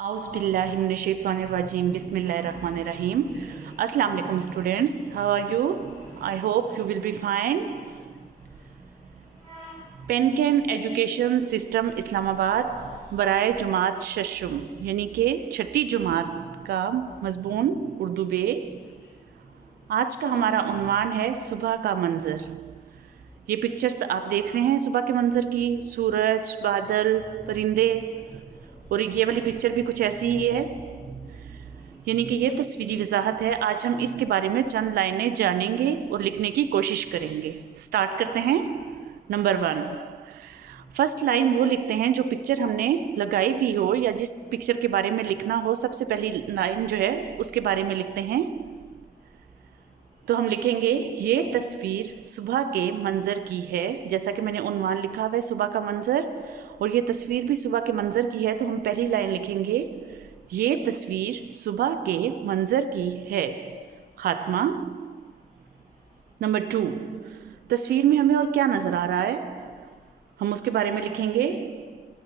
Auzubillahiminash-shaytanir-rajim. Bismillahir-rahmanir-rahim. Assalamu alaikum students. How are you? I hope you will be fine. पेनकेन education system Islamabad बराए जुमात शशुम यानी कि छठी जुमात का मज़मून उर्दू बे। आज का हमारा उन्वान है सुबह का मंज़र। ये पिक्चर्स आप देख रहे हैं सुबह के मंज़र की, सूरज, बादल, परिंदे, और ये वाली पिक्चर भी कुछ ऐसी ही है, यानी कि ये तस्वीरी वजाहत है। आज हम इसके बारे में चंद लाइनें जानेंगे और लिखने की कोशिश करेंगे। स्टार्ट करते हैं। नंबर 1, फर्स्ट लाइन वो लिखते हैं जो पिक्चर हमने लगाई भी हो या जिस पिक्चर के बारे में लिखना हो, सबसे पहली लाइन जो है उसके बारे में लिखते हैं। तो हम लिखेंगे ये तस्वीर सुबह के मंज़र की है। जैसा कि मैंने उन्वान लिखा हुआ है सुबह का मंज़र, और ये तस्वीर भी सुबह के मंज़र की है, तो हम पहली लाइन लिखेंगे ये तस्वीर सुबह के मंज़र की है। ख़ात्मा। नंबर 2, तस्वीर में हमें और क्या नज़र आ रहा है, हम उसके बारे में लिखेंगे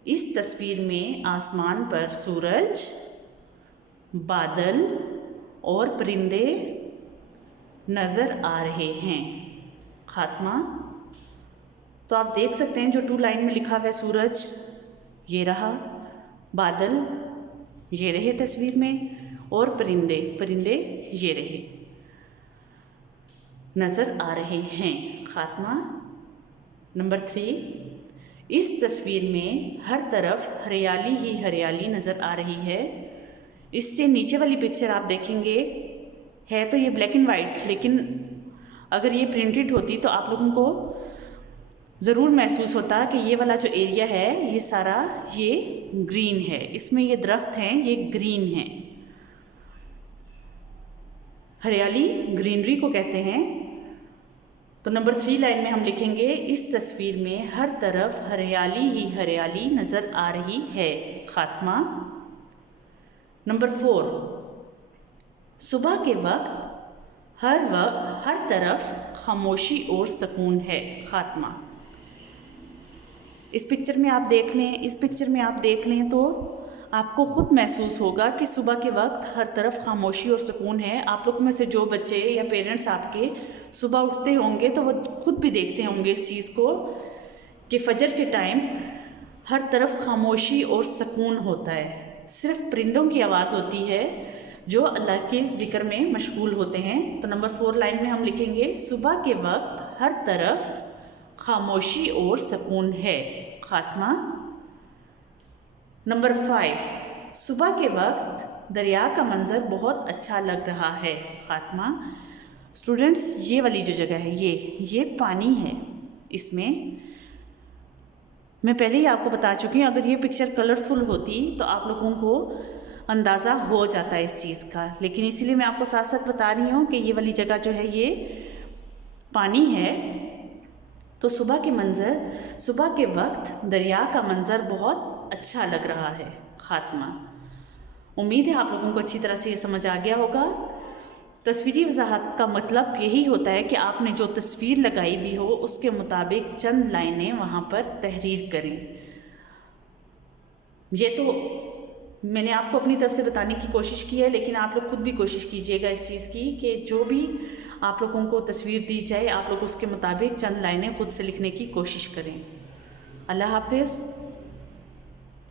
इस तस्वीर में आसमान पर सूरज, बादल और परिंदे नज़र आ रहे हैं। ख़ात्मा। तो आप देख सकते हैं जो 2 लाइन में लिखा हुआ है, सूरज ये रहा, बादल ये रहे तस्वीर में, और परिंदे ये रहे, नज़र आ रहे हैं। ख़ात्मा। नंबर 3, इस तस्वीर में हर तरफ हरियाली ही हरियाली नज़र आ रही है। इससे नीचे वाली पिक्चर आप देखेंगे है तो ये ब्लैक एंड वाइट, लेकिन अगर ये प्रिंटेड होती तो आप लोगों को ज़रूर महसूस होता कि ये वाला जो एरिया है ये सारा ये ग्रीन है, इसमें ये दरख्त हैं ये ग्रीन हैं। हरियाली ग्रीनरी को कहते हैं। तो नंबर 3 लाइन में हम लिखेंगे इस तस्वीर में हर तरफ हरियाली ही हरियाली नज़र आ रही है। ख़ात्मा। नंबर 4, सुबह के वक्त हर तरफ खामोशी और सुकून है। ख़ात्मा। इस पिक्चर में आप देख लें तो आपको ख़ुद महसूस होगा कि सुबह के वक्त हर तरफ खामोशी और सुकून है। आप लोग में से जो बच्चे या पेरेंट्स आपके सुबह उठते होंगे तो वो खुद भी देखते होंगे इस चीज़ को कि फजर के टाइम हर तरफ खामोशी और सुकून होता है। सिर्फ परिंदों की आवाज़ होती है जो अल्लाह के ज़िक्र में मशगूल होते हैं। तो नंबर 4 लाइन में हम लिखेंगे सुबह के वक्त हर तरफ खामोशी और सुकून है। ख़ात्मा। नंबर 5, सुबह के वक्त दरिया का मंज़र बहुत अच्छा लग रहा है। ख़ात्मा। स्टूडेंट्स, ये वाली जो जगह है ये पानी है। इसमें मैं पहले ही आपको बता चुकी हूँ, अगर ये पिक्चर कलरफुल होती तो आप लोगों को अंदाज़ा हो जाता है इस चीज़ का, लेकिन इसीलिए मैं आपको साथ साथ बता रही हूँ कि ये वाली जगह जो है ये पानी है। तो सुबह के वक्त दरिया का मंज़र बहुत अच्छा लग रहा है। ख़ात्मा। उम्मीद है आप लोगों को अच्छी तरह से ये समझ आ गया होगा। तस्वीरी वजाहत का मतलब यही होता है कि आपने जो तस्वीर लगाई हुई हो उसके मुताबिक चंद लाइनें वहाँ पर तहरीर करें। ये तो मैंने आपको अपनी तरफ से बताने की कोशिश की है, लेकिन आप लोग खुद भी कोशिश कीजिएगा इस चीज़ की कि जो भी आप लोगों को तस्वीर दी जाए आप लोग उसके मुताबिक चंद लाइनें खुद से लिखने की कोशिश करें। अल्लाह हाफिज़।